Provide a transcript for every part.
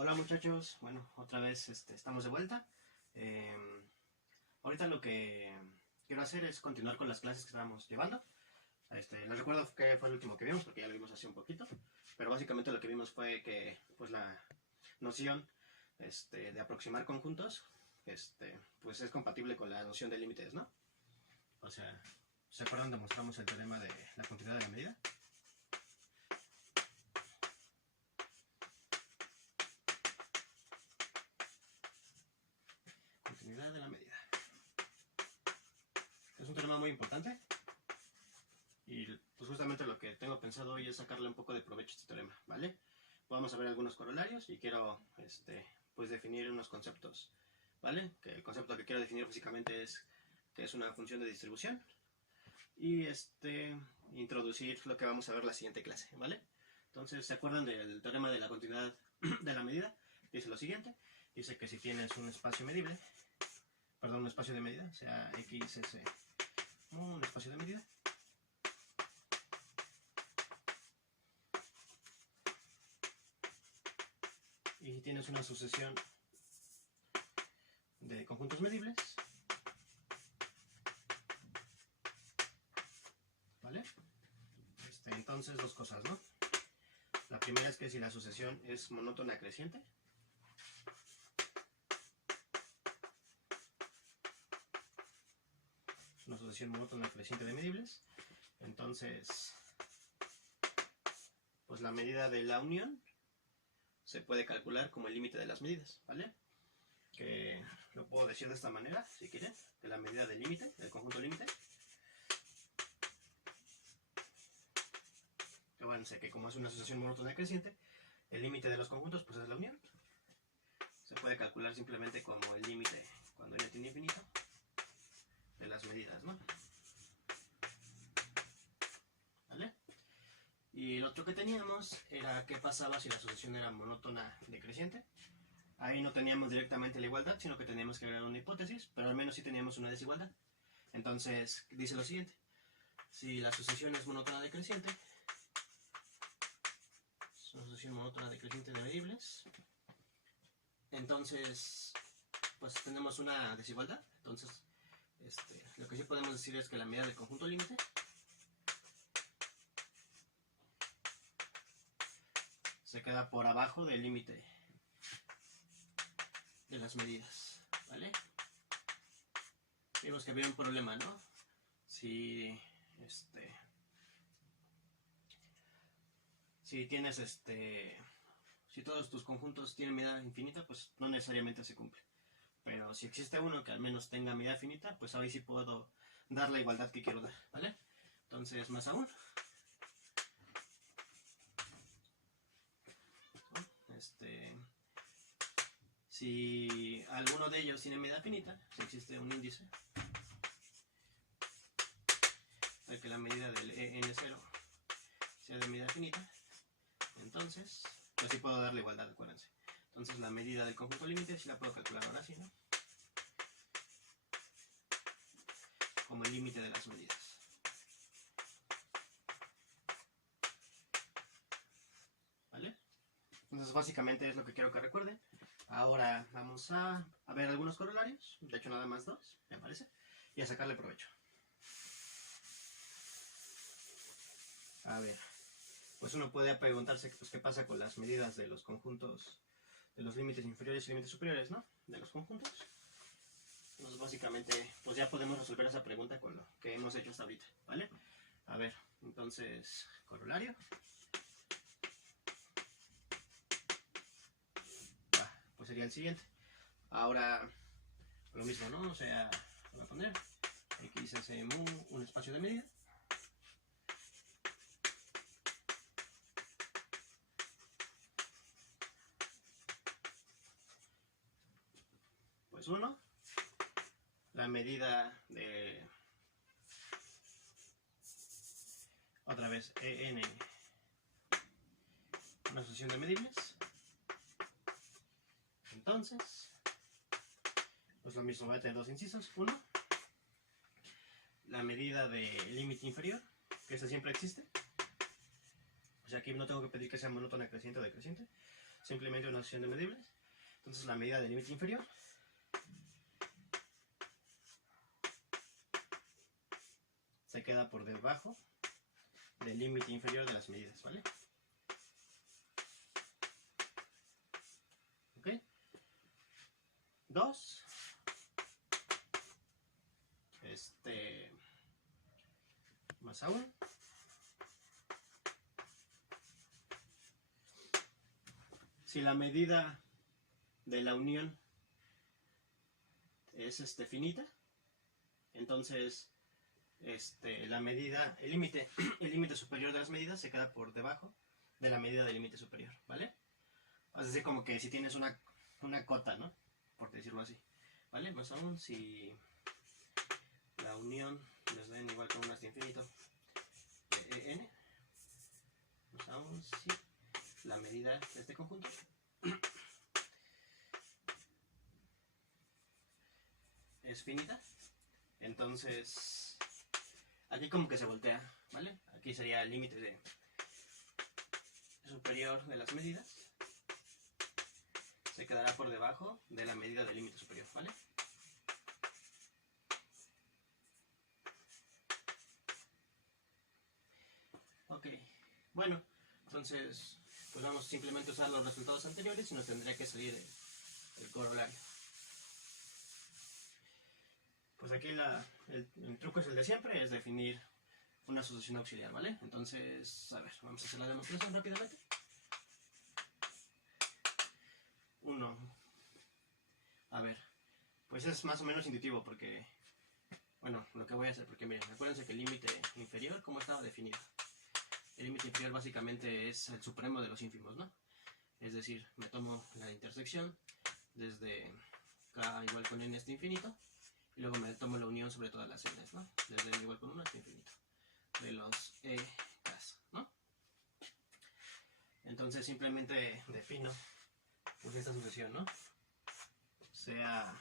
Hola muchachos, bueno, otra vez estamos de vuelta. Ahorita lo que quiero hacer es continuar con las clases que estábamos llevando. Les recuerdo que fue el último que vimos, porque ya lo vimos hace un poquito. Pero básicamente lo que vimos fue que pues la noción de aproximar conjuntos pues es compatible con la noción de límites, ¿no? O sea, ¿se acuerdan? Demostramos el teorema de la continuidad de la medida. Continuidad de la medida. Es un teorema muy importante. Y pues justamente lo que tengo pensado hoy es sacarle un poco de provecho a este teorema, ¿vale? Vamos a ver algunos corolarios y quiero pues definir unos conceptos, ¿vale? Que el concepto que quiero definir básicamente es que es una función de distribución y introducir lo que vamos a ver la siguiente clase, ¿vale? Entonces, ¿se acuerdan del teorema de la continuidad de la medida? Dice lo siguiente, dice que si tienes un espacio medible, perdón, un espacio de medida, sea x, s, un espacio de medida, y tienes una sucesión de conjuntos medibles, ¿vale? Entonces, dos cosas, ¿no? La primera es que si la sucesión es monótona creciente, una sucesión monótona creciente de medibles, entonces pues la medida de la unión se puede calcular como el límite de las medidas, ¿vale? Que lo puedo decir de esta manera, si quieren, que la medida del límite, del conjunto límite, acuérdense que como es una sucesión monótona creciente, el límite de los conjuntos pues es la unión. Se puede calcular simplemente como el límite cuando n tiene infinito de las medidas, ¿no? ¿Vale? Y el otro que teníamos era qué pasaba si la sucesión era monótona decreciente. Ahí no teníamos directamente la igualdad, sino que teníamos que agregar una hipótesis, pero al menos sí teníamos una desigualdad. Entonces, dice lo siguiente. Si la sucesión es monótona decreciente, es una sucesión monótona decreciente de variables, entonces, pues tenemos una desigualdad. Entonces, lo que sí podemos decir es que la medida del conjunto límite se queda por abajo del límite de las medidas, ¿vale? Vimos que había un problema, ¿no? Si tienes si todos tus conjuntos tienen medida infinita, pues no necesariamente se cumple. Pero si existe uno que al menos tenga medida finita, pues ahí sí puedo dar la igualdad que quiero dar, ¿vale? Entonces, más aún, si alguno de ellos tiene medida finita, si existe un índice de que la medida del en0 sea de medida finita, entonces, pues sí puedo dar la igualdad, acuérdense. Entonces la medida del conjunto límite sí la puedo calcular ahora sí, ¿no? Como el límite de las medidas. ¿Vale? Entonces básicamente es lo que quiero que recuerden. Ahora vamos a ver algunos corolarios, de hecho nada más dos, me parece, y a sacarle provecho. A ver, pues uno puede preguntarse pues, qué pasa con las medidas de los conjuntos, de los límites inferiores y límites superiores, ¿no? De los conjuntos. Entonces básicamente pues ya podemos resolver esa pregunta con lo que hemos hecho hasta ahorita, ¿vale? A ver, entonces, corolario. Pues sería el siguiente. Ahora, lo mismo, ¿no? O sea, voy a poner x es un espacio de medida. Pues 1, la medida de, otra vez, en una sucesión de medibles. Entonces, pues lo mismo, voy a tener dos incisos. 1, la medida del límite inferior, que esta siempre existe. O sea, aquí no tengo que pedir que sea monótona creciente o decreciente, simplemente una sucesión de medibles. Entonces la medida del límite inferior se queda por debajo del límite inferior de las medidas, ¿vale? ¿Ok? 2. Más aún. Si la medida de la unión es finita, entonces la medida, el límite superior de las medidas se queda por debajo de la medida del límite superior, ¿vale? Es decir, como que si tienes una cota, ¿no? Por decirlo así, ¿vale? Más aún, si la unión les den igual con 1 hasta infinito de n, más aún si la medida de este conjunto es finita, entonces aquí como que se voltea, ¿vale? Aquí sería el límite superior de las medidas, se quedará por debajo de la medida del límite superior, ¿vale? Ok, bueno, entonces pues vamos simplemente a usar los resultados anteriores y nos tendría que salir el corolario. Pues aquí el truco es el de siempre, es definir una asociación auxiliar, ¿vale? Entonces, a ver, vamos a hacer la demostración rápidamente. 1. A ver, pues es más o menos intuitivo porque, bueno, lo que voy a hacer, porque miren, acuérdense que el límite inferior, ¿cómo estaba definido? El límite inferior básicamente es el supremo de los ínfimos, ¿no? Es decir, me tomo la intersección desde k igual con n hasta infinito, y luego me tomo la unión sobre todas las n's, ¿no? Desde n igual con 1 hasta infinito, de los k's, ¿no? Entonces simplemente defino pues esta sucesión, ¿no? Sea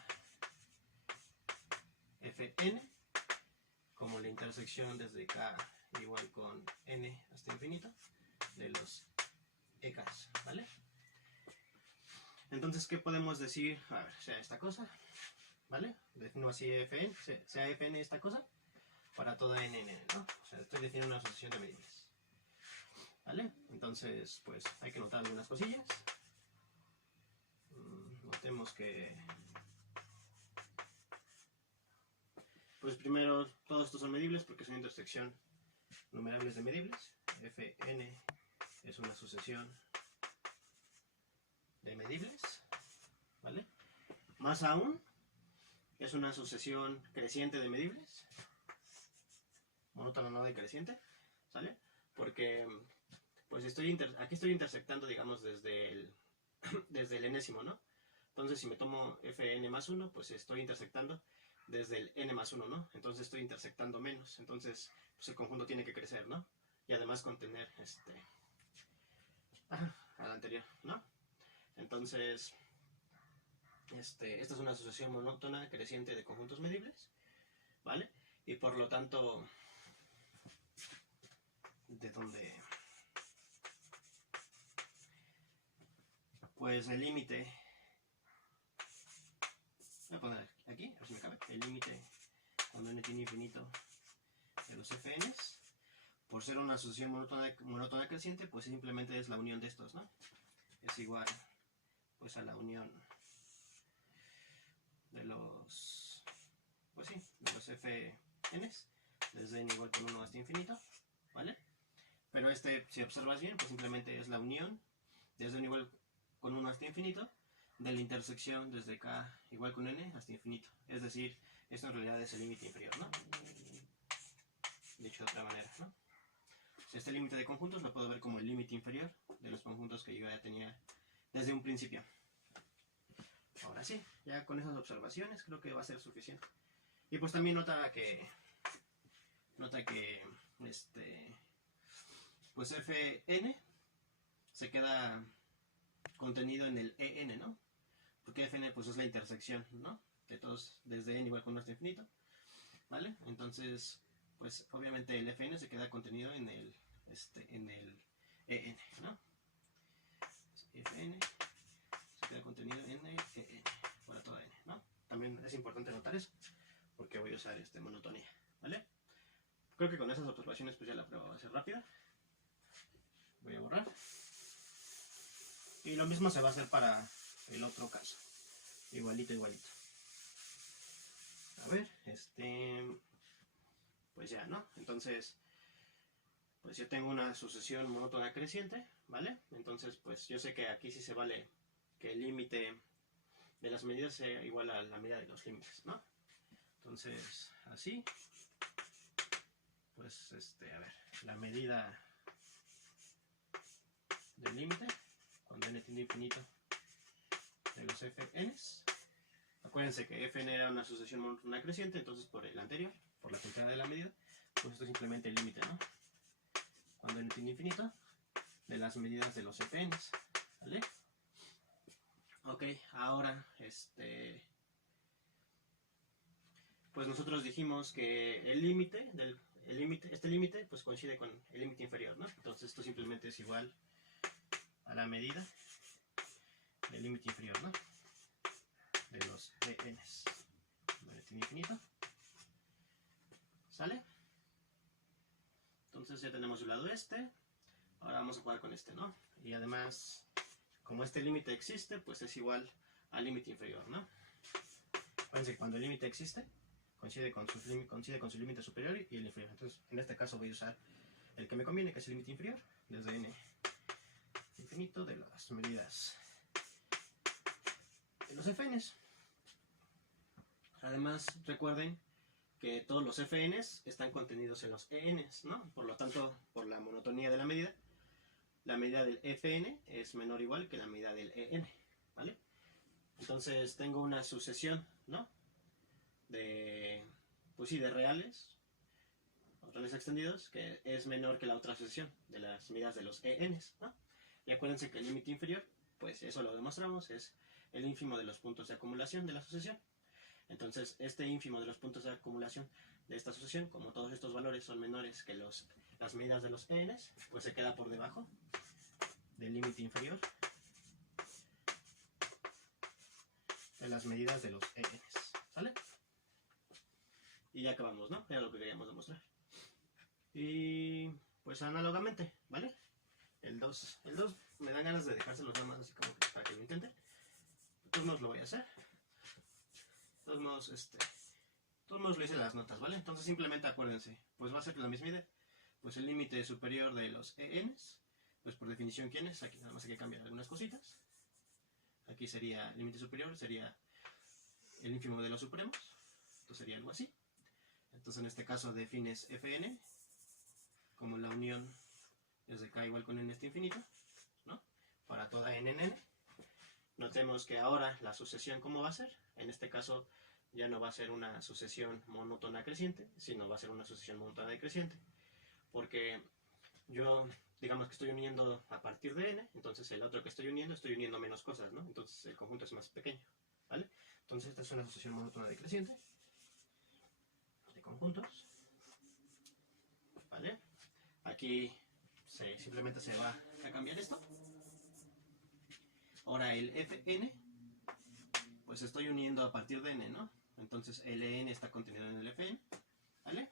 fn como la intersección desde k igual con n hasta infinito de los k's, ¿vale? Entonces, ¿qué podemos decir? A ver, sea esta cosa, ¿vale? Defino así fn, sea fn esta cosa para toda n, ¿no? O sea, estoy definiendo una asociación de medibles, ¿vale? Entonces, pues hay que notar algunas cosillas. Notemos que, pues primero, todos estos son medibles porque son intersección numerables de medibles. Fn es una sucesión de medibles, ¿vale? Más aún, es una sucesión creciente de medibles, monótona no decreciente, ¿sale? Porque pues aquí estoy intersectando, digamos, desde el enésimo, ¿no? Entonces si me tomo fn más 1, pues estoy intersectando desde el n más 1, ¿no? Entonces estoy intersectando menos, entonces pues el conjunto tiene que crecer, ¿no? Y además contener al anterior, ¿no? Entonces esta es una asociación monótona creciente de conjuntos medibles, ¿vale? Y por lo tanto, de donde pues el límite, voy a poner aquí, a ver si me cabe, el límite cuando n tiene infinito de los fn's, por ser una asociación monótona creciente, pues simplemente es la unión de estos, ¿no? Es igual pues a la unión de los, pues sí, de los fn's desde n igual con 1 hasta infinito, ¿vale? Pero si observas bien, pues simplemente es la unión desde n igual con 1 hasta infinito de la intersección desde k igual con n hasta infinito. Es decir, esto en realidad es el límite inferior, ¿no? Dicho de otra manera, ¿no? Este límite de conjuntos lo puedo ver como el límite inferior de los conjuntos que yo ya tenía desde un principio. Ahora sí, ya con esas observaciones creo que va a ser suficiente. Y pues también nota que pues fn se queda contenido en el en, ¿no? Porque fn pues es la intersección, ¿no? De todos desde n igual con 1 hasta infinito, ¿vale? Entonces, pues obviamente el fn se queda contenido en el en ¿no? Fn notar eso, porque voy a usar monotonía, ¿vale? Creo que con esas observaciones pues ya la prueba va a ser rápida. Voy a borrar. Y lo mismo se va a hacer para el otro caso. Igualito, igualito. A ver, pues ya, ¿no? Entonces, pues yo tengo una sucesión monótona creciente, ¿vale? Entonces, pues yo sé que aquí sí se vale que el límite de las medidas sea igual a la medida de los límites, ¿no? Entonces, así, pues, a ver, la medida del límite, cuando n tiende a infinito, de los fn's. Acuérdense que fn era una sucesión monótona creciente, entonces por el anterior, por la constante de la medida, pues esto es simplemente el límite, ¿no? Cuando n tiende a infinito, de las medidas de los fn's, ¿vale? Ok, ahora, pues nosotros dijimos que el límite, este límite, pues coincide con el límite inferior, ¿no? Entonces esto simplemente es igual a la medida del límite inferior, ¿no? De los dn's. Cuando tiene infinito. ¿Sale? Entonces ya tenemos de un lado este. Ahora vamos a jugar con este, ¿no? Y además, como este límite existe, pues es igual al límite inferior, ¿no? Acuérdense que cuando el límite existe, coincide con su límite superior y el inferior. Entonces, en este caso voy a usar el que me conviene, que es el límite inferior, desde n infinito de las medidas de los fn's. Además, recuerden que todos los fn's están contenidos en los en's, ¿no? Por lo tanto, por la monotonía de la medida del fn es menor o igual que la medida del en, ¿vale? Entonces tengo una sucesión, ¿no? Pues sí, de reales extendidos, que es menor que la otra sucesión de las medidas de los en's, ¿no? Y acuérdense que el límite inferior, pues eso lo demostramos, es el ínfimo de los puntos de acumulación de la sucesión. Entonces, este ínfimo de los puntos de acumulación de esta sucesión, como todos estos valores son menores que las medidas de los en's, pues se queda por debajo del límite inferior de las medidas de los en's, ¿sale? Y ya acabamos, ¿no? Era lo que queríamos demostrar. Y pues análogamente, ¿vale? El 2 me dan ganas de dejárselos nada más así como que para que lo intenten. De todos modos lo voy a hacer. De todos modos lo hice en las notas, ¿vale? Entonces simplemente acuérdense, pues va a ser la misma idea. Pues el límite superior de los en's, pues por definición, ¿quién es? Aquí nada más hay que cambiar algunas cositas. Aquí sería el límite superior, sería el ínfimo de los supremos. Esto sería algo así. Entonces en este caso defines fn como la unión desde k igual con n hasta infinito, ¿no? Para toda n en n. Notemos que ahora la sucesión, ¿cómo va a ser? En este caso ya no va a ser una sucesión monótona creciente, sino va a ser una sucesión monótona decreciente. Porque yo, digamos que estoy uniendo a partir de n, entonces el otro que estoy uniendo menos cosas, ¿no? Entonces el conjunto es más pequeño, ¿vale? Entonces esta es una sucesión monótona decreciente de conjuntos, ¿vale? Aquí simplemente se va a cambiar esto. Ahora el fn, pues estoy uniendo a partir de n, ¿no? Entonces el en está contenido en el fn, ¿vale?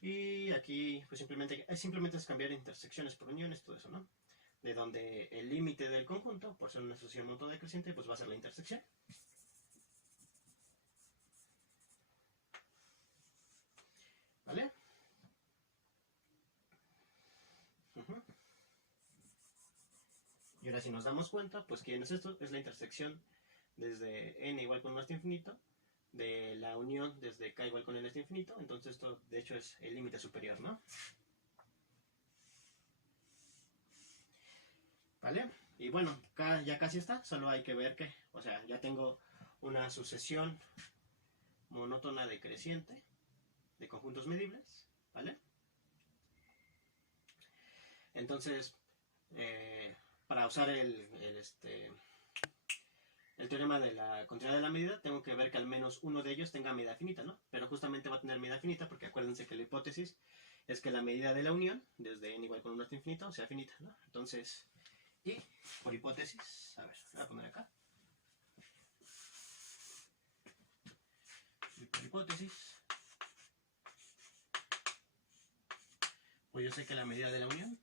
Y aquí pues simplemente es cambiar intersecciones por uniones, todo eso, ¿no? De donde el límite del conjunto, por ser una sucesión monótona decreciente, pues va a ser la intersección. ¿Vale? Y ahora si nos damos cuenta, pues ¿quién es esto? Es la intersección desde n igual con 1 hasta infinito, de la unión desde k igual con n hasta infinito, entonces esto de hecho es el límite superior, ¿no? ¿Vale? Y bueno, ya casi está, solo hay que ver que, o sea, ya tengo una sucesión monótona decreciente de conjuntos medibles, ¿vale? Entonces, para usar el teorema de la continuidad de la medida, tengo que ver que al menos uno de ellos tenga medida finita, ¿no? Pero justamente va a tener medida finita porque acuérdense que la hipótesis es que la medida de la unión, desde n igual con 1 hasta infinito, sea finita, ¿no? Entonces, y por hipótesis, a ver, voy a poner acá. hipótesis, pues yo sé que la medida de la unión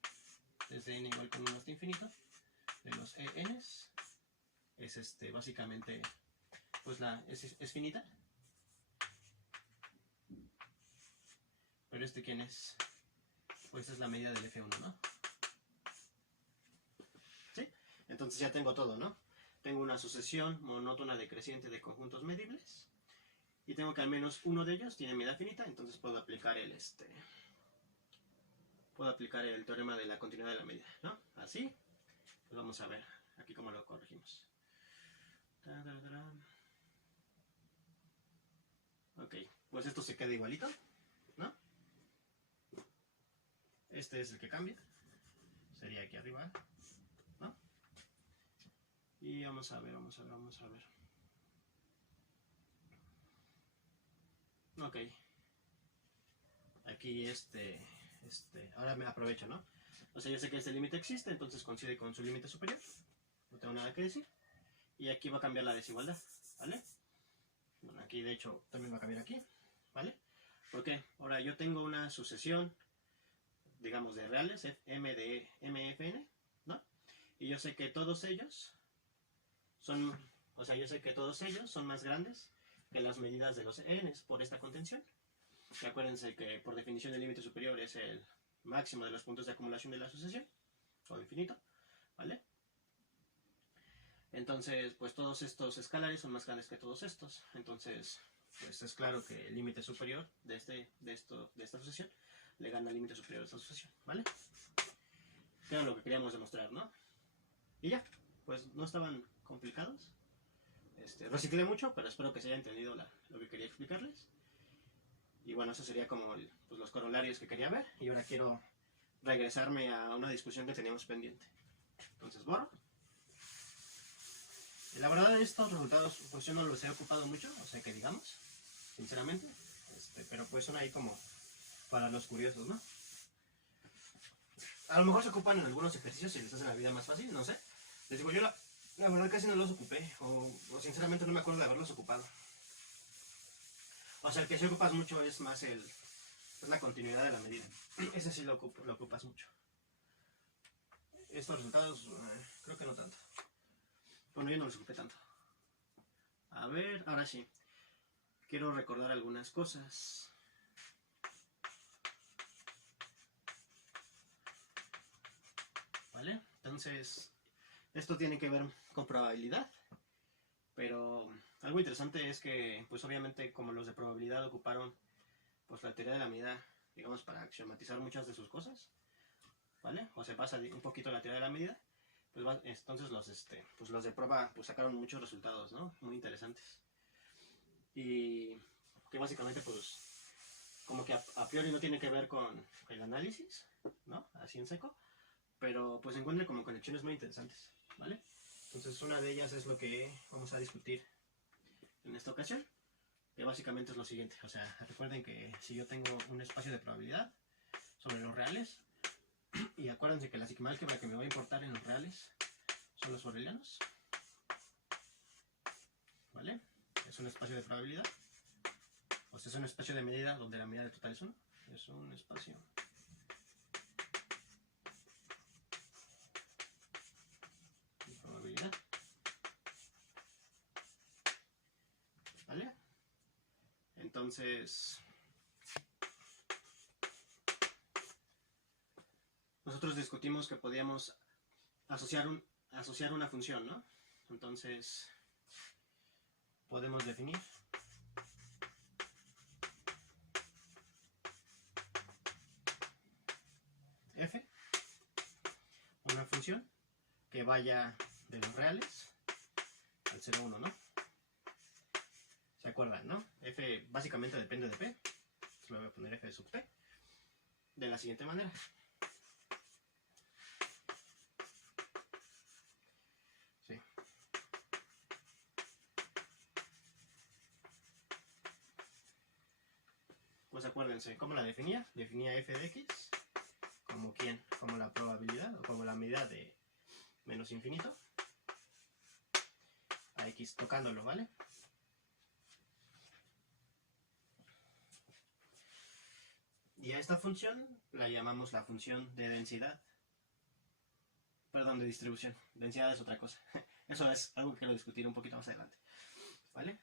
desde n igual con 1 hasta infinito de los ENs es básicamente pues es finita. Pero ¿quién es? Pues es la medida del F1, ¿no? ¿Sí? Entonces ya tengo todo, ¿no? Tengo una sucesión monótona decreciente de conjuntos medibles y tengo que al menos uno de ellos tiene medida finita, entonces puedo aplicar el teorema de la continuidad de la medida, ¿no? Así, pues vamos a ver aquí cómo lo corregimos. Ok, pues esto se queda igualito, ¿no? Este es el que cambia, sería aquí arriba, ¿no? Y vamos a ver. Ok. Aquí ahora me aprovecho, ¿no? O sea, yo sé que este límite existe, entonces coincide con su límite superior. No tengo nada que decir. Y aquí va a cambiar la desigualdad, ¿vale? Bueno, aquí de hecho también va a cambiar aquí, ¿vale? ¿Por qué? Ahora yo tengo una sucesión, digamos, de reales, m de mfn, ¿no? Y yo sé que todos ellos son más grandes que las medidas de los n's por esta contención. Y acuérdense que por definición el límite superior es el máximo de los puntos de acumulación de la sucesión, o infinito, ¿vale? Entonces, pues todos estos escalares son más grandes que todos estos. Entonces, pues es claro que el límite superior de esta sucesión le gana al límite superior de esta sucesión, ¿vale? Que era lo que queríamos demostrar, ¿no? Y ya, pues no estaban complicados. Reciclé mucho, pero espero que se haya entendido lo que quería explicarles. Y bueno, eso sería como pues los corolarios que quería ver. Y ahora quiero regresarme a una discusión que teníamos pendiente. Entonces borro. Y la verdad, estos resultados pues yo no los he ocupado mucho, o sea que digamos, sinceramente. Pero pues son ahí como para los curiosos, ¿no? A lo mejor se ocupan en algunos ejercicios y les hacen la vida más fácil, no sé. Les digo, yo la verdad casi no los ocupé, o sinceramente no me acuerdo de haberlos ocupado. O sea, el que sí ocupas mucho es más es la continuidad de la medida. Ese sí lo ocupas mucho. Estos resultados, creo que no tanto. Bueno, yo no los ocupé tanto. A ver, ahora sí. Quiero recordar algunas cosas. ¿Vale? Entonces, esto tiene que ver con probabilidad. Pero algo interesante es que, pues obviamente, como los de probabilidad ocuparon pues la teoría de la medida, digamos, para axiomatizar muchas de sus cosas, ¿vale? O se basa un poquito en la teoría de la medida, pues entonces los de prueba pues sacaron muchos resultados, ¿no? Muy interesantes. Y que básicamente pues como que a priori no tiene que ver con el análisis, ¿no? Así en seco, pero pues encuentran como conexiones muy interesantes, ¿vale? Entonces una de ellas es lo que vamos a discutir en esta ocasión, que básicamente es lo siguiente. O sea, recuerden que si yo tengo un espacio de probabilidad sobre los reales, y acuérdense que la sigma álgebra que me va a importar en los reales son los borelianos, ¿vale? Es un espacio de probabilidad, o sea, es un espacio de medida donde la medida de total es 1. Es un espacio de probabilidad, ¿vale? Entonces, nosotros discutimos que podíamos asociar una función, ¿no? Entonces, podemos definir f, una función que vaya de los reales al 0, 1, ¿no? ¿Se acuerdan, no? F básicamente depende de p. Entonces le voy a poner f sub p de la siguiente manera. Sí. Pues acuérdense, ¿cómo la definía? Definía f de x como ¿quién? Como la probabilidad o como la medida de menos infinito a x tocándolo, ¿vale? Y a esta función la llamamos la función de densidad. Perdón, de distribución. Densidad es otra cosa. Eso es algo que quiero discutir un poquito más adelante. ¿Vale?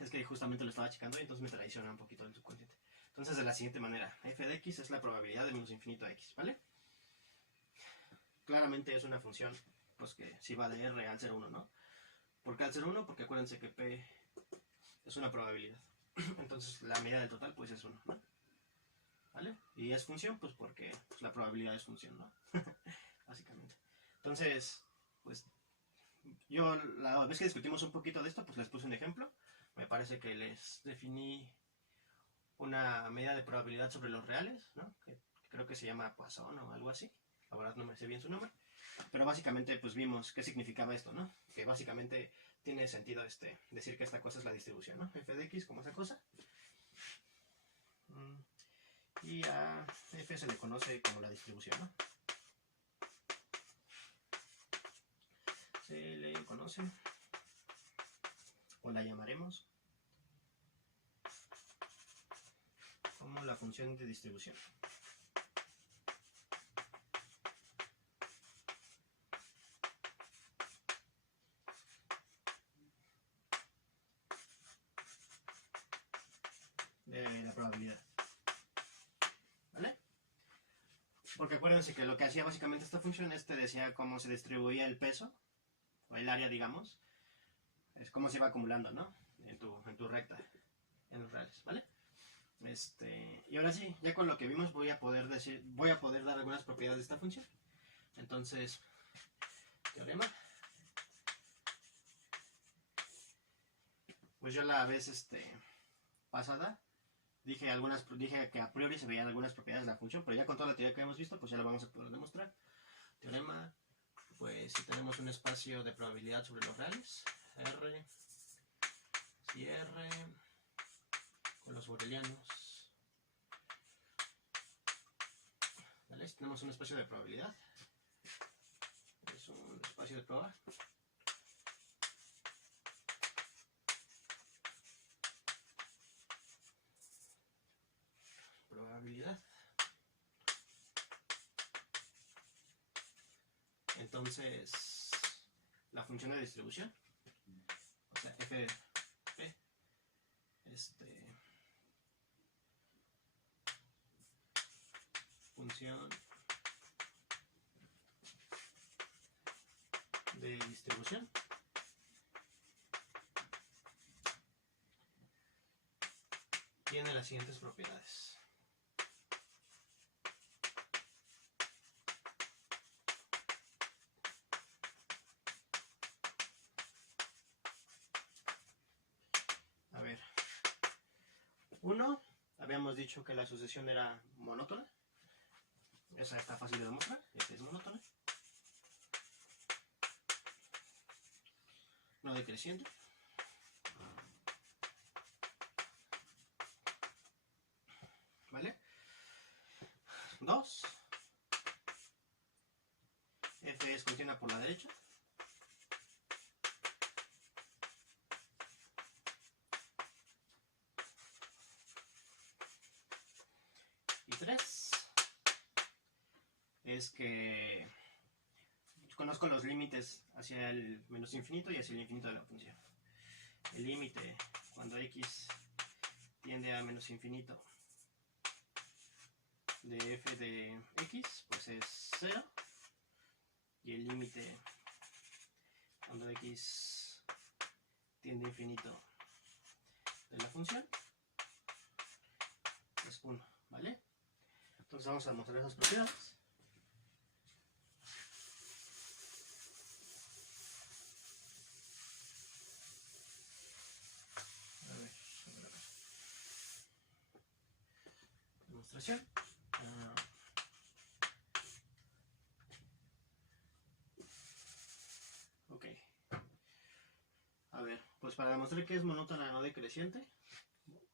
Es que justamente lo estaba checando y entonces me traiciona un poquito el subconsciente. Entonces de la siguiente manera, f de x es la probabilidad de menos infinito a x, ¿vale? Claramente es una función pues que si va de r al 0,1, ¿no? ¿Por qué al 0,1? Porque acuérdense que p es una probabilidad. Entonces la medida del total pues es 1, ¿no? ¿Vale? Y es función pues porque pues, la probabilidad es función, ¿no? Básicamente. Entonces, pues yo la vez que discutimos un poquito de esto pues les puse un ejemplo. Me parece que les definí una medida de probabilidad sobre los reales, ¿no? Que creo que se llama Poisson o algo así. La verdad no me sé bien su nombre. Pero básicamente pues vimos qué significaba esto, ¿no? Que básicamente tiene sentido decir que esta cosa es la distribución, ¿no? F de x como esa cosa. Y a f se le conoce como la distribución, ¿no? Se le conoce, o la llamaremos, como la función de distribución. De la probabilidad. ¿Vale? Porque acuérdense que lo que hacía básicamente esta función decía cómo se distribuía el peso, o el área, digamos, es cómo se iba acumulando, ¿no? En tu recta, en los reales, ¿vale? Y ahora sí, ya con lo que vimos voy a poder dar algunas propiedades de esta función. Entonces, teorema. Pues yo la vez pasada dije que a priori se veían algunas propiedades de la función, pero ya con toda la teoría que hemos visto, pues ya la vamos a poder demostrar. Teorema, pues si tenemos un espacio de probabilidad sobre los reales, R, si R, con los borelianos, ¿vale? Si tenemos un espacio de probabilidad, es un espacio de prueba. Probabilidad. Entonces, la función de distribución, o sea, f de p, función de distribución tiene las siguientes propiedades. A ver, 1, habíamos dicho que la sucesión era monótona. Esa está fácil de demostrar, esta es monótona. No decreciente. ¿Vale? 2. F es continua por la derecha. Y 3 es que conozco los límites hacia el menos infinito y hacia el infinito de la función. El límite cuando x tiende a menos infinito de f de x pues es 0, y el límite cuando x tiende a infinito de la función es 1, ¿vale? Entonces vamos a mostrar esas propiedades. Demostración. Ok. A ver, pues para demostrar que es monótona no decreciente,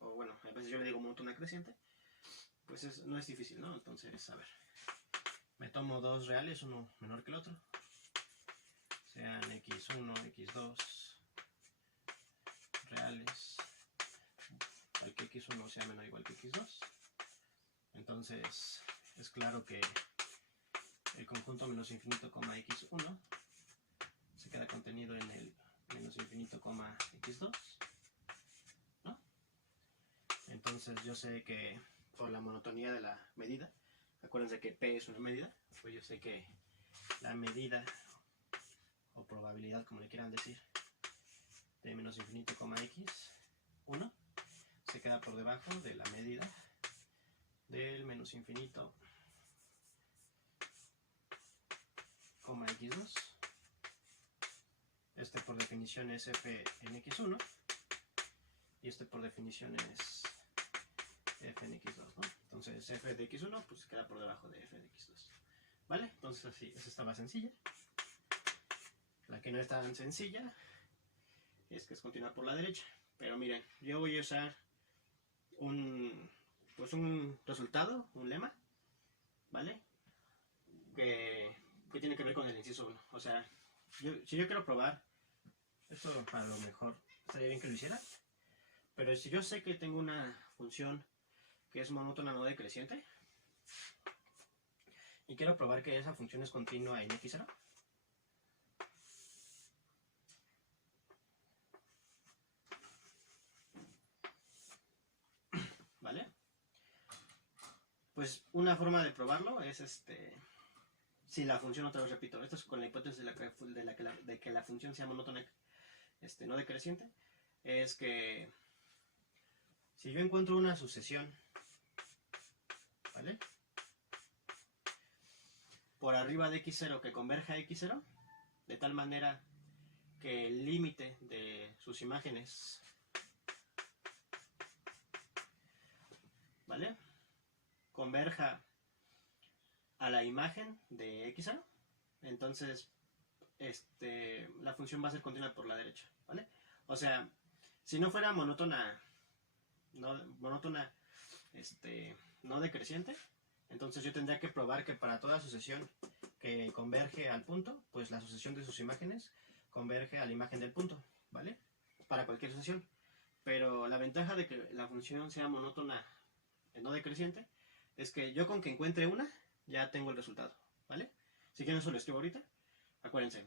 o bueno, a veces yo le digo monótona creciente, pues no es difícil, ¿no? Entonces, a ver, me tomo dos reales, uno menor que el otro, sean x1, x2 reales, para que x1 sea menor o igual que x2. Entonces es claro que el conjunto menos infinito, x1 se queda contenido en el menos infinito, x2, ¿no? Entonces yo sé que por la monotonía de la medida, acuérdense que P es una medida, pues yo sé que la medida o probabilidad, como le quieran decir, de menos infinito, x1 se queda por debajo de la medida del menos infinito, x2. Este por definición es f en x1 y este por definición es f en x2, ¿no? Entonces f de x1 pues queda por debajo de f de x2, ¿vale? Entonces así, esa estaba sencilla. La que no es tan sencilla es que es continuar por la derecha. Pero miren, yo voy a usar un resultado, un lema, ¿vale? Que tiene que ver con el inciso 1. O sea, si yo quiero probar, esto a lo mejor estaría bien que lo hiciera, pero si yo sé que tengo una función que es monótona no decreciente y quiero probar que esa función es continua en x0, ¿vale? Pues una forma de probarlo es si la función, otra vez repito, esto es con la hipótesis de que la función sea monótona no decreciente, es que si yo encuentro una sucesión, ¿vale?, por arriba de x0 que converja a x0, de tal manera que el límite de sus imágenes, ¿vale?, converja a la imagen de x0, entonces la función va a ser continua por la derecha, ¿vale? O sea, si no fuera monótona no decreciente, entonces yo tendría que probar que para toda sucesión que converge al punto, pues la sucesión de sus imágenes converge a la imagen del punto, ¿vale? Para cualquier sucesión. Pero la ventaja de que la función sea monótona no decreciente es que yo con que encuentre una, ya tengo el resultado, ¿vale? Si quieren eso lo escribo ahorita. Acuérdense,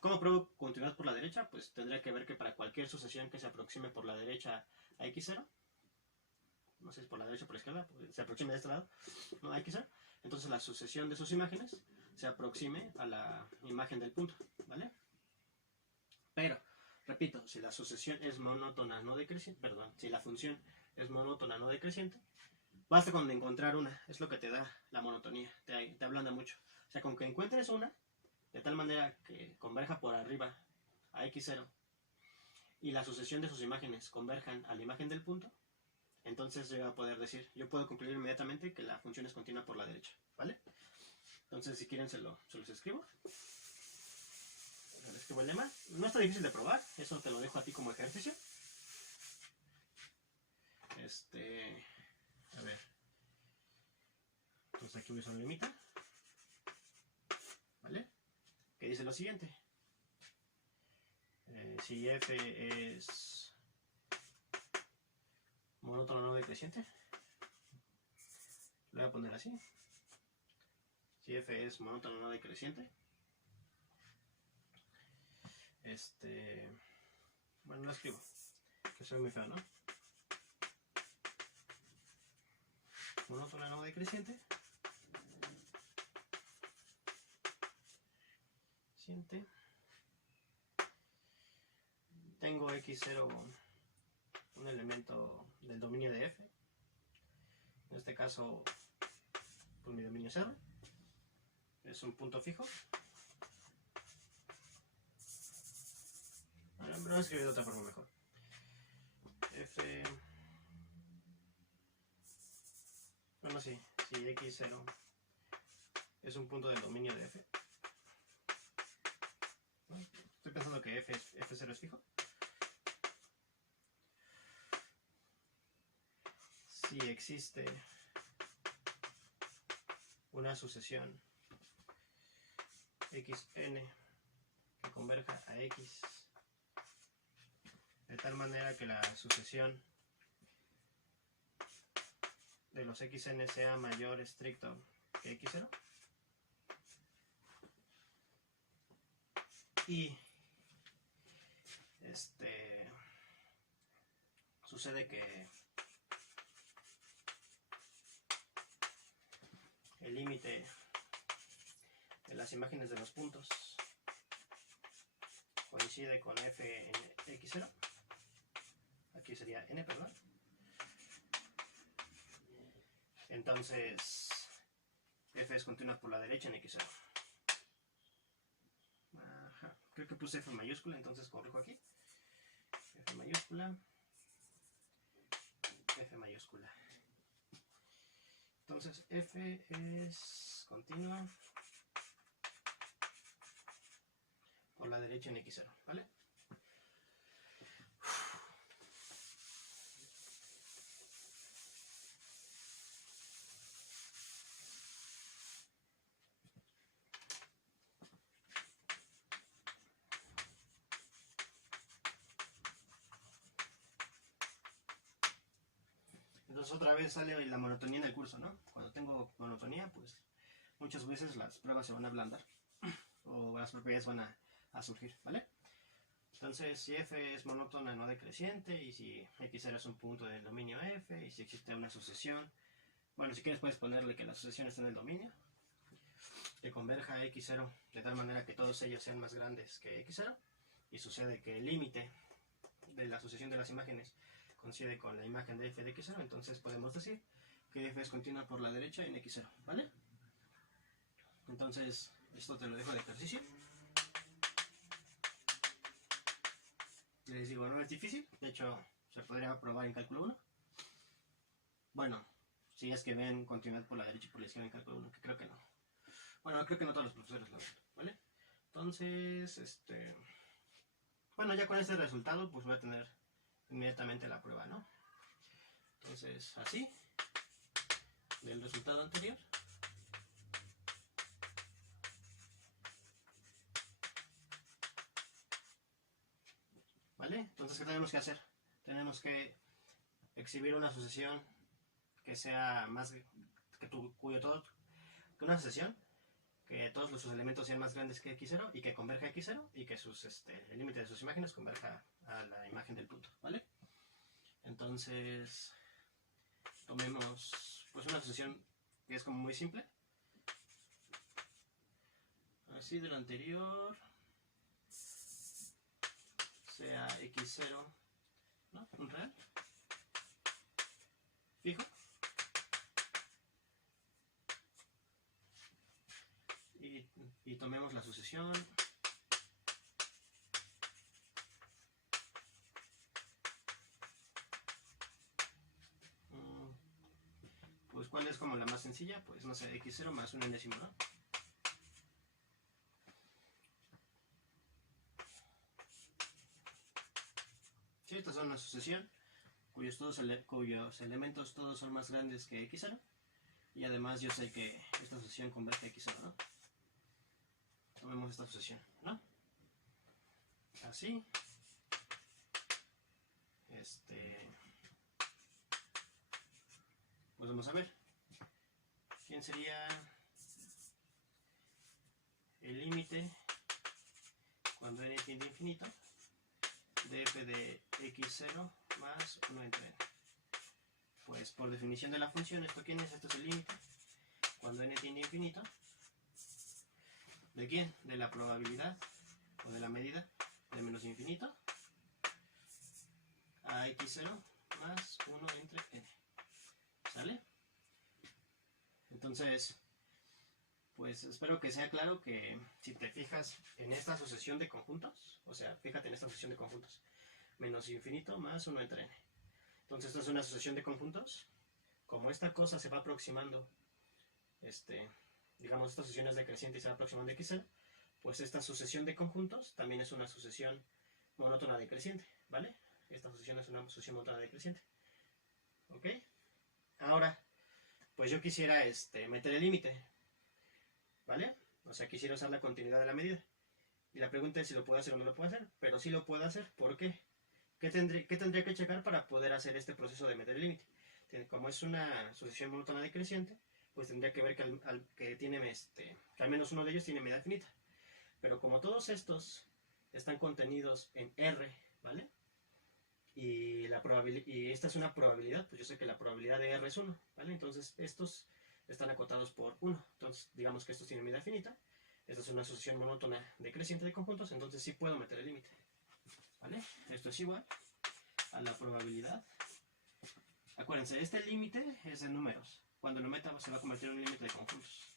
¿cómo pruebo continuidad por la derecha? Pues tendría que ver que para cualquier sucesión que se aproxime por la derecha a x0, no sé si por la derecha o por la izquierda, pues se aproxime de este lado, ¿no?, a x0, entonces la sucesión de sus imágenes se aproxime a la imagen del punto, ¿vale? Pero, repito, si la sucesión es monótona no decreciente, perdón, si la función es monótona no decreciente, basta con encontrar una, es lo que te da la monotonía, te ablanda mucho. O sea, con que encuentres una, de tal manera que converja por arriba a x0 y la sucesión de sus imágenes converjan a la imagen del punto, entonces yo voy a poder decir, yo puedo concluir inmediatamente que la función es continua por la derecha, ¿vale? Entonces si quieren se los escribo. Les escribo el lema. No está difícil de probar, eso te lo dejo a ti como ejercicio. A ver. Entonces aquí voy a usar un lemita, ¿vale? Que dice lo siguiente. Si f es monótono no decreciente, lo voy a poner así. Si f es monótono no decreciente, bueno, lo escribo, que soy muy feo, ¿no? Monótona no decreciente, tengo x0 un elemento del dominio de f, en este caso pues mi dominio es R, es un punto fijo. Ahora me lo voy a escribir de otra forma mejor. F, bueno, si x0 es un punto del dominio de f, ¿no? Estoy pensando que f0 es fijo. Si existe una sucesión xn que converja a x de tal manera que la sucesión de los xn sea mayor estricto que x0. Y sucede que el límite de las imágenes de los puntos coincide con f en x0. Aquí sería n, perdón. Entonces f es continua por la derecha en x0. Ajá. Creo que puse f mayúscula, entonces corrijo aquí. F mayúscula. F mayúscula. Entonces f es continua por la derecha en x0, ¿vale? Entonces otra vez sale la monotonía en el curso, ¿no? Cuando tengo monotonía, pues muchas veces las pruebas se van a ablandar o las propiedades van a surgir, ¿vale? Entonces si f es monótona no decreciente y si x0 es un punto del dominio f y si existe una sucesión, bueno, si quieres puedes ponerle que la sucesión está en el dominio, que converja a x0 de tal manera que todos ellos sean más grandes que x0 y sucede que el límite de la sucesión de las imágenes coincide con la imagen de f de x0, entonces podemos decir que f es continua por la derecha en x0, ¿vale? Entonces esto te lo dejo de ejercicio. Les digo, no es difícil, de hecho se podría probar en cálculo 1. Bueno, si es que ven continuidad por la derecha y por la izquierda en cálculo 1, que creo que no. Bueno, creo que no todos los profesores lo ven, ¿vale? Entonces, bueno, ya con este resultado pues voy a tener inmediatamente la prueba, ¿no? Entonces, así, del resultado anterior. ¿Vale? Entonces, ¿qué tenemos que hacer? Tenemos que exhibir una sucesión que sea más que una sucesión que todos sus elementos sean más grandes que x0 y que converja a x0 y que el límite de sus imágenes converja a la imagen del punto, ¿vale? Entonces, tomemos pues una sucesión que es como muy simple. Así de lo anterior sea x0, ¿no? Un real fijo y tomemos la sucesión pues ¿cuál es como la más sencilla? Pues no sé, x0 más un enésimo, ¿no? Sí, esta es una sucesión cuyos elementos todos son más grandes que x0 y además yo sé que esta sucesión converge a x0, ¿no? Tomemos esta sucesión, ¿no? Así. Pues vamos a ver. ¿Quién sería el límite cuando n tiende a infinito de f de x0 más 1 entre n? Pues por definición de la función, ¿esto quién es? Esto es el límite cuando n tiende a infinito. ¿De quién? De la probabilidad o de la medida de menos infinito a x0 más 1 entre n. ¿Sale? Entonces, pues espero que sea claro que si te fijas en esta sucesión de conjuntos, o sea, fíjate en esta sucesión de conjuntos, menos infinito más 1 entre n. Entonces esto es una sucesión de conjuntos. Como esta cosa se va aproximando, digamos esta sucesión es decreciente y se va aproximando a x0, pues esta sucesión de conjuntos también es una sucesión monótona decreciente, ¿vale? Esta sucesión es una sucesión monótona decreciente. ¿Ok? Ahora, pues yo quisiera meter el límite, ¿vale? O sea, quisiera usar la continuidad de la medida. Y la pregunta es si lo puedo hacer o no lo puedo hacer. Pero sí lo puedo hacer. ¿Por qué? ¿Qué tendría que checar para poder hacer este proceso de meter el límite? como es una sucesión monótona decreciente, pues tendría que ver que tiene que al menos uno de ellos tiene medida finita. Pero como todos estos están contenidos en R, ¿vale? Y esta es una probabilidad, pues yo sé que la probabilidad de R es 1, ¿vale? Entonces estos están acotados por 1. Entonces digamos que estos tienen medida finita. Esta es una sucesión monótona decreciente de conjuntos, entonces sí puedo meter el límite, ¿vale? Esto es igual a la probabilidad. Acuérdense, este límite es de números. Cuando lo meta se va a convertir en un límite de conjuntos.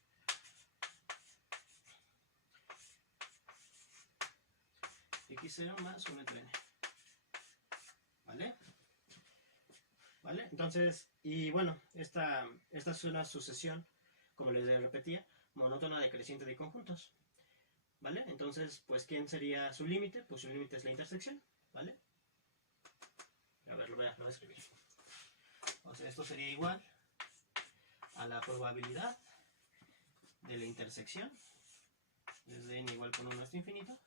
X0 más 1 entre n. ¿Vale? ¿Vale? Entonces, y bueno, esta es una sucesión, como les repetía, monótona decreciente de conjuntos. ¿Vale? Entonces, pues, ¿quién sería su límite? Pues su límite es la intersección. ¿Vale? A ver, lo voy a escribir. O sea, esto sería igual a la probabilidad de la intersección desde n igual con 1 hasta infinito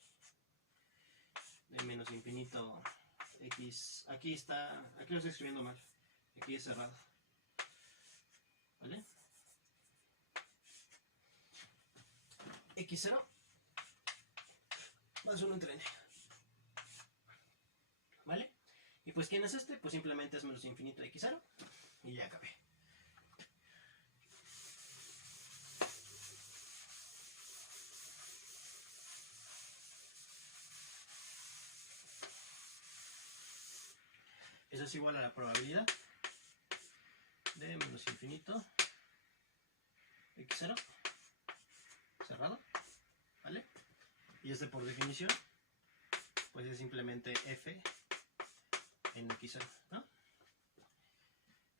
de menos infinito x. Aquí lo estoy escribiendo mal. Aquí es cerrado. ¿Vale? X0 más 1 entre n. ¿Vale? Y pues, ¿quién es este? Pues simplemente es menos infinito de x0 y ya acabé. Eso es igual a la probabilidad de menos infinito x0 cerrado, ¿vale? Y este por definición pues es simplemente f en x0, ¿no?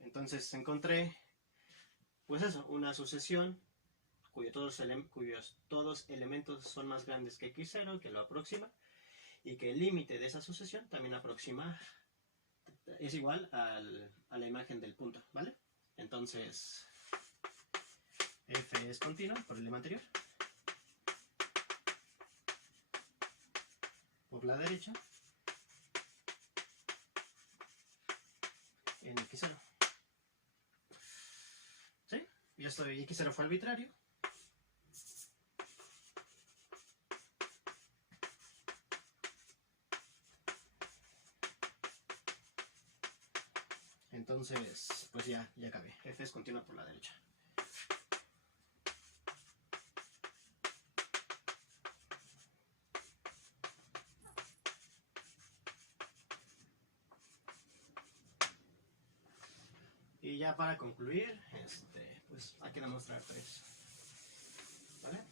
Entonces encontré pues eso, una sucesión cuyos todos elementos son más grandes que x0, que lo aproxima, y que el límite de esa sucesión también aproxima, es igual a la imagen del punto, ¿vale? Entonces f es continua por el lema anterior, por la derecha, en x0. ¿Sí? Y esto de x0 fue arbitrario. Entonces, pues ya acabé. F es continua por la derecha. Y ya para concluir, pues hay que demostrar 3. ¿Vale?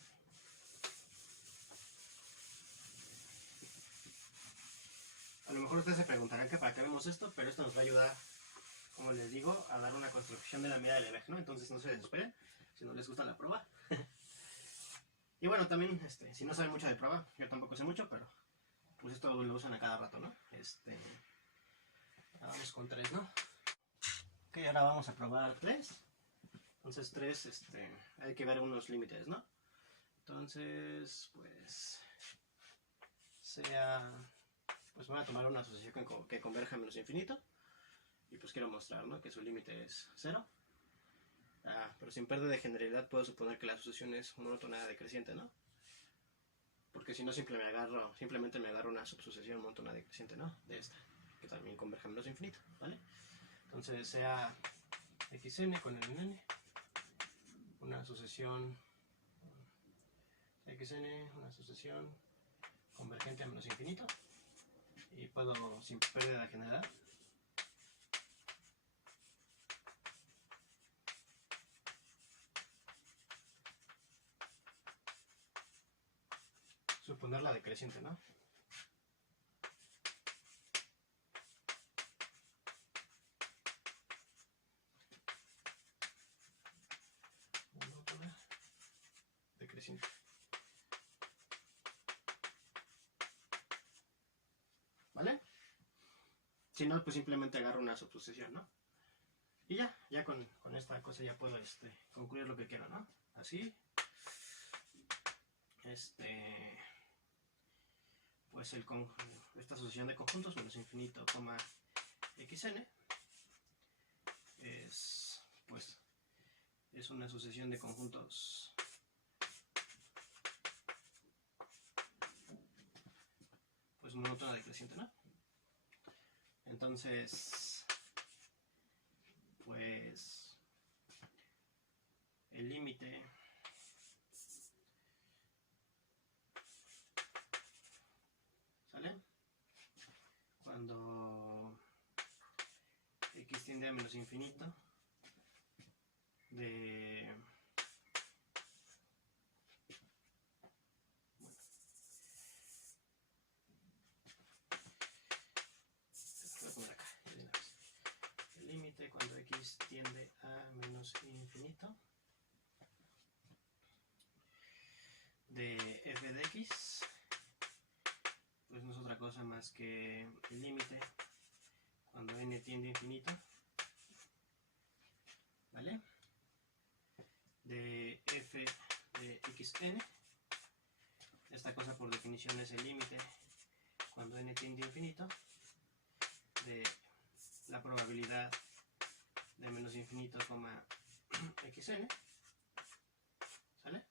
A lo mejor ustedes se preguntarán que para qué vemos esto, pero esto nos va a ayudar, como les digo, a dar una construcción de la medida de Lebesgue, ¿no? Entonces no se desesperen si no les gusta la prueba. Y bueno, también, si no saben mucho de prueba, yo tampoco sé mucho, pero pues esto lo usan a cada rato, ¿no? Vamos con 3, ¿no? Ok, ahora vamos a probar 3. Entonces 3, hay que ver unos límites, ¿no? Entonces, pues pues voy a tomar una asociación que converge a menos infinito. Y pues quiero mostrar, ¿no?, que su límite es 0. Pero sin pérdida de generalidad puedo suponer que la asociación es monótona decreciente, ¿no? Porque si no simplemente me agarro una subsucesión monótona decreciente, ¿no? De esta, que también converge a menos infinito, ¿vale? Entonces sea xn con el n, una sucesión xn, una sucesión convergente a menos infinito, y puedo, sin pérdida de generalidad, suponer la decreciente, ¿no? Decreciente. ¿Vale? Si no, pues simplemente agarro una subsucesión, ¿no? Y ya con esta cosa ya puedo concluir lo que quiero, ¿no? Así. Pues esta sucesión de conjuntos menos infinito, xn, es una sucesión de conjuntos pues monótona decreciente, ¿no? Entonces, pues el límite ¿sale? Cuando x tiende a menos infinito de el límite cuando x tiende a menos infinito de f de x, pues no es otra cosa más que el límite cuando n tiende a infinito, ¿vale? De f de xn. Esta cosa por definición es el límite cuando n tiende a infinito de la probabilidad de menos infinito, xn, ¿sale?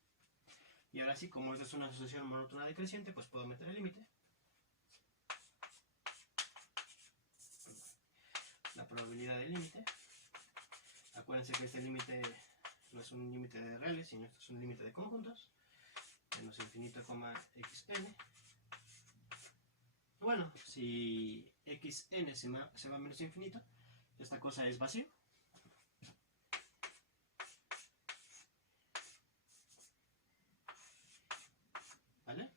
Y ahora sí, como esta es una sucesión monótona decreciente, pues puedo meter el límite. La probabilidad del límite. Acuérdense que este límite no es un límite de reales, sino esto es un límite de conjuntos. Menos infinito, xn. Bueno, si xn se va a menos infinito, esta cosa es vacío. ¿Vale?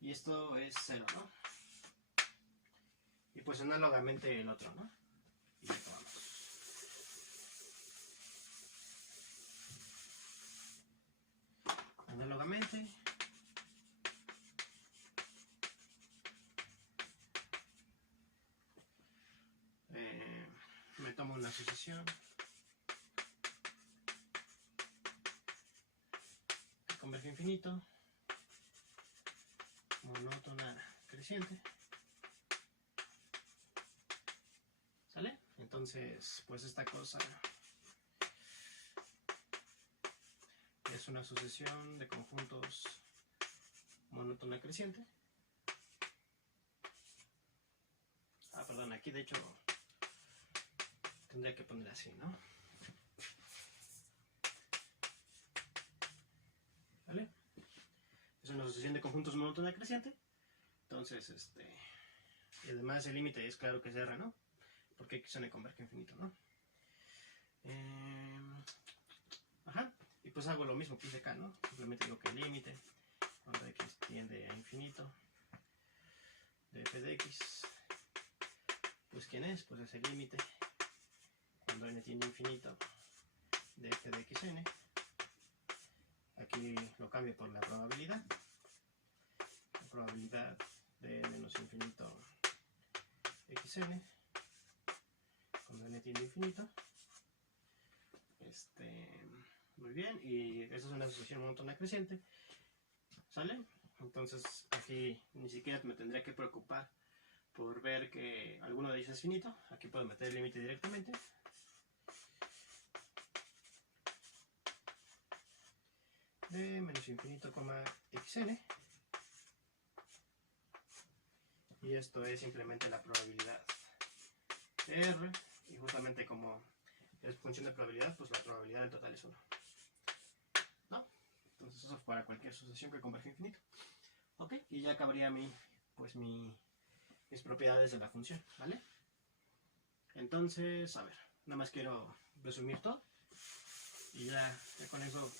Y esto es 0, ¿no? Y pues análogamente el otro, ¿no? Y ya acabamos. Análogamente, me tomo una sucesión que converge a infinito, monótona creciente, ¿sale? Entonces, pues esta cosa es una sucesión de conjuntos monótona creciente. Perdón, aquí de hecho tendría que poner así, ¿no? ¿Vale? Es una sucesión de conjuntos monótona creciente. Entonces, y además el límite es claro que es R, ¿no? Porque xn converge a infinito, ¿no? Ajá. Y pues hago lo mismo que hice acá, ¿no? Simplemente digo que el límite cuando x tiende a infinito de f de x, pues ¿quién es? Pues es el límite cuando n tiende a infinito de f de xn. Aquí lo cambio por la probabilidad. La probabilidad de menos infinito xn cuando n tiende a infinito. Muy bien, y esta es una sucesión monótona creciente, ¿sale? Entonces aquí ni siquiera me tendría que preocupar por ver que alguno de ellos es finito. Aquí puedo meter el límite directamente. De menos infinito, xn. Y esto es simplemente la probabilidad de R. Y justamente como es función de probabilidad, pues la probabilidad del total es 1. ¿No? Entonces eso es para cualquier sucesión que converge a infinito. Ok, y ya cabría mis propiedades de la función, ¿vale? Entonces, a ver, nada más quiero resumir todo. Y ya con eso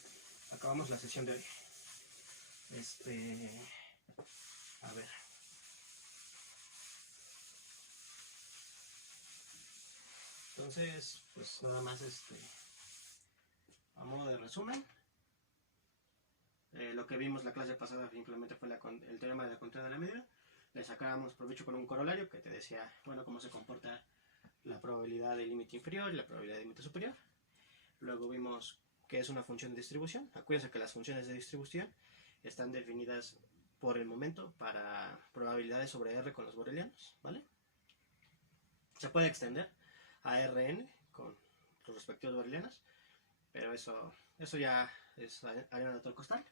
acabamos la sesión de hoy. A ver. Entonces, pues nada más a modo de resumen. Lo que vimos la clase pasada simplemente fue el teorema de la continuidad de la medida. Le sacábamos provecho con un corolario que te decía, bueno, cómo se comporta la probabilidad del límite inferior y la probabilidad del límite superior. Luego vimos que es una función de distribución. Acuérdense que las funciones de distribución están definidas por el momento para probabilidades sobre R con los borelianos, ¿vale? Se puede extender a Rn con los respectivos borelianos, pero eso ya es arena de otro costal.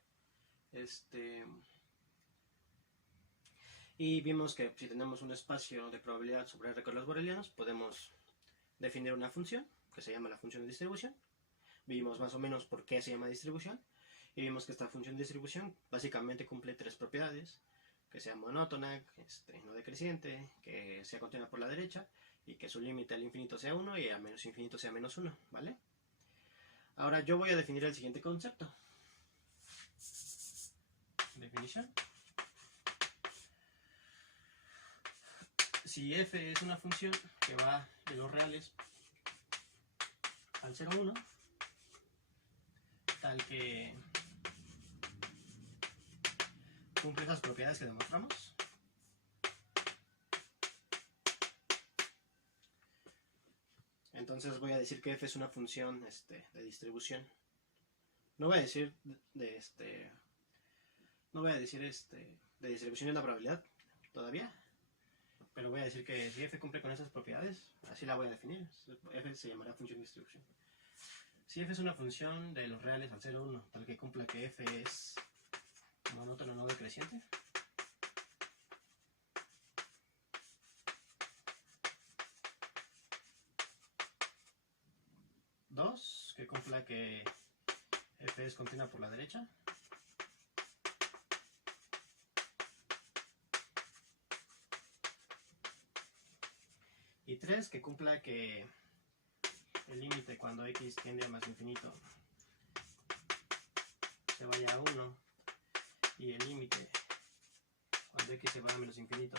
Y vimos que si tenemos un espacio de probabilidad sobre R con los borelianos, podemos definir una función que se llama la función de distribución. Vimos más o menos por qué se llama distribución, y vimos que esta función de distribución básicamente cumple tres propiedades: que sea monótona, no decreciente, que sea continua por la derecha, y que su límite al infinito sea 1 y a menos infinito sea menos 1, ¿vale? Ahora yo voy a definir el siguiente concepto. Definición. Si f es una función que va de los reales al 0, 1, tal que cumple esas propiedades que demostramos, entonces voy a decir que f es una función de distribución. No voy a decir de distribución de una probabilidad todavía, pero voy a decir que si f cumple con esas propiedades, así la voy a definir. F se llamará función de distribución. Si f es una función de los reales al 0, 1, tal que cumpla que f es monótono no decreciente, dos, que cumpla que f es continua por la derecha, y 3, que cumpla que el límite cuando x tiende a más infinito se vaya a 1 y el límite cuando x se va a menos infinito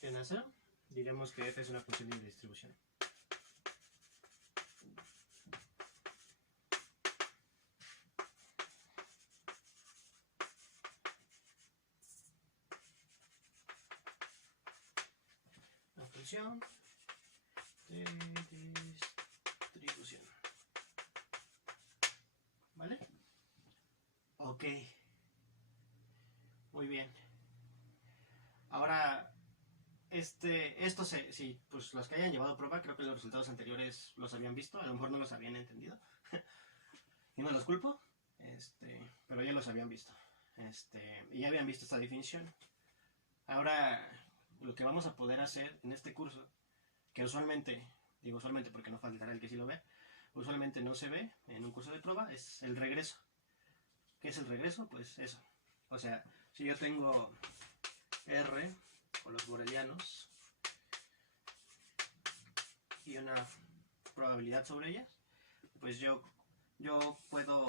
tiende a 0, diremos que f es una función de distribución. La función de distribución. ¿Vale? Ok. Muy bien. Ahora, sí, pues los que hayan llevado prueba, creo que los resultados anteriores los habían visto, a lo mejor no los habían entendido. Y no los culpo, pero ya los habían visto. Y ya habían visto esta definición. Ahora, lo que vamos a poder hacer en este curso, que usualmente, digo usualmente porque no faltará el que sí lo ve, usualmente no se ve en un curso de prueba, es el regreso. ¿Qué es el regreso? Pues eso. O sea, si yo tengo R o los borelianos y una probabilidad sobre ellas, pues yo puedo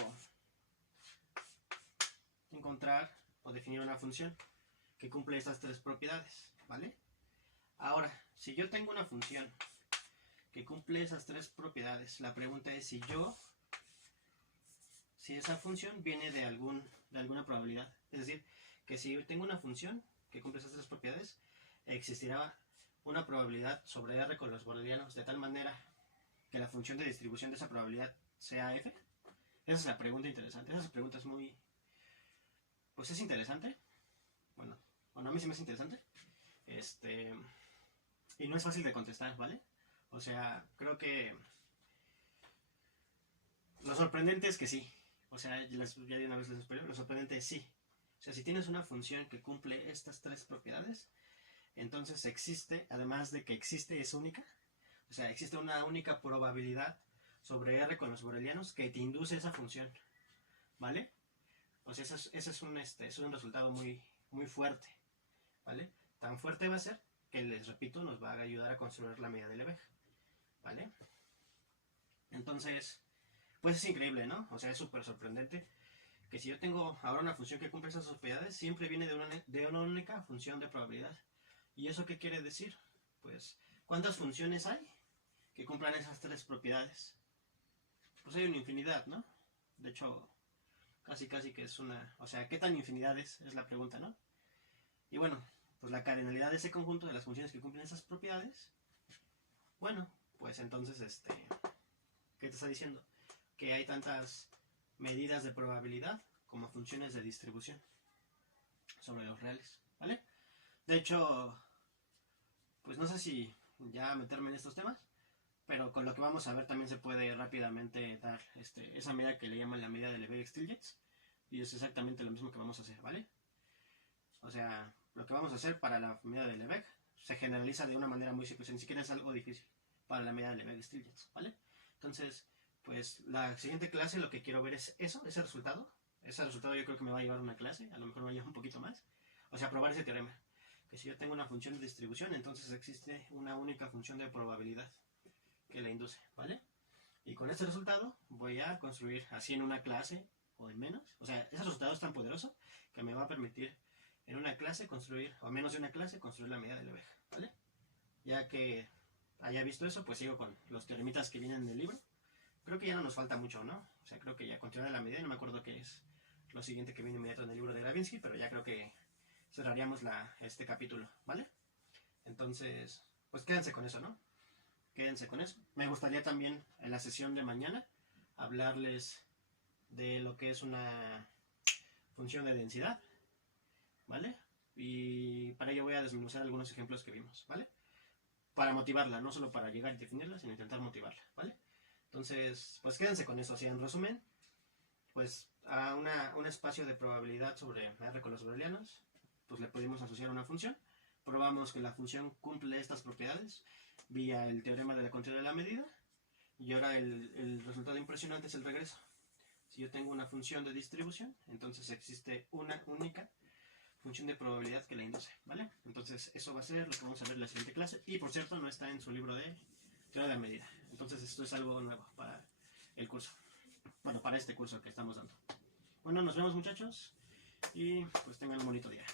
encontrar o definir una función que cumple estas tres propiedades, ¿vale? Ahora, si yo tengo una función que cumple esas tres propiedades, la pregunta es si esa función viene de alguna probabilidad. Es decir, que si yo tengo una función que cumple esas tres propiedades, existirá una probabilidad sobre R con los borelianos de tal manera que la función de distribución de esa probabilidad sea f. Esa es la pregunta interesante. Esa pregunta es muy... pues es interesante. Bueno, a mí sí me es interesante. Y no es fácil de contestar, ¿vale? O sea, creo que lo sorprendente es que sí. O sea, ya de una vez les espero, lo sorprendente es sí. O sea, si tienes una función que cumple estas tres propiedades, entonces existe, además de que existe, es única. O sea, existe una única probabilidad sobre R con los borelianos que te induce esa función, ¿vale? O sea, ese es un resultado muy, muy fuerte, ¿vale? Tan fuerte va a ser que, les repito, nos va a ayudar a construir la medida de Lebesgue, ¿vale? Entonces, pues es increíble, ¿no? O sea, es súper sorprendente que si yo tengo ahora una función que cumple esas propiedades, siempre viene de una única función de probabilidad. ¿Y eso qué quiere decir? Pues, ¿cuántas funciones hay que cumplan esas tres propiedades? Pues hay una infinidad, ¿no? De hecho, casi que es una... O sea, ¿qué tan infinidad es? Es la pregunta, ¿no? Y bueno, pues la cardinalidad de ese conjunto de las funciones que cumplen esas propiedades, bueno, pues entonces, ¿qué te está diciendo? Que hay tantas medidas de probabilidad como funciones de distribución sobre los reales, ¿vale? De hecho, pues no sé si ya meterme en estos temas, pero con lo que vamos a ver también se puede rápidamente dar esa medida que le llaman la medida de Lebesgue-Stiglitz, y es exactamente lo mismo que vamos a hacer, ¿vale? O sea, lo que vamos a hacer para la medida de Lebesgue se generaliza de una manera muy simple, ni siquiera es algo difícil para la medida de Lebesgue-Stiglitz, ¿vale? Entonces, pues la siguiente clase lo que quiero ver es eso, ese resultado. Ese resultado yo creo que me va a llevar una clase, a lo mejor me va a llevar un poquito más. O sea, probar ese teorema. Que si yo tengo una función de distribución, entonces existe una única función de probabilidad que la induce, ¿vale? Y con este resultado voy a construir así en una clase o en menos. O sea, ese resultado es tan poderoso que me va a permitir en una clase construir, o menos de una clase, construir la medida de Lebesgue, ¿vale? Ya que haya visto eso, pues sigo con los teoremitas que vienen del libro. Creo que ya no nos falta mucho, ¿no? O sea, creo que ya continuar la medida, no me acuerdo qué es lo siguiente que viene inmediato en el libro de Gravinsky, pero ya creo que cerraríamos este capítulo, ¿vale? Entonces, pues quédense con eso, ¿no? Quédense con eso. Me gustaría también en la sesión de mañana hablarles de lo que es una función de densidad, ¿vale? Y para ello voy a desmenuzar algunos ejemplos que vimos, ¿vale? Para motivarla, no solo para llegar y definirla, sino intentar motivarla, ¿vale? Entonces, pues quédense con eso. O sea, en resumen, pues a un espacio de probabilidad sobre R con los brownianos, pues le pudimos asociar una función. Probamos que la función cumple estas propiedades vía el teorema de la continuidad de la medida. Y ahora el resultado impresionante es el regreso. Si yo tengo una función de distribución, entonces existe una única función de probabilidad que la induce, ¿vale? Entonces eso va a ser lo que vamos a ver en la siguiente clase. Y por cierto, no está en su libro de teoría de la medida. Entonces esto es algo nuevo para el curso. Bueno, para este curso que estamos dando. Bueno, nos vemos muchachos y pues tengan un bonito día.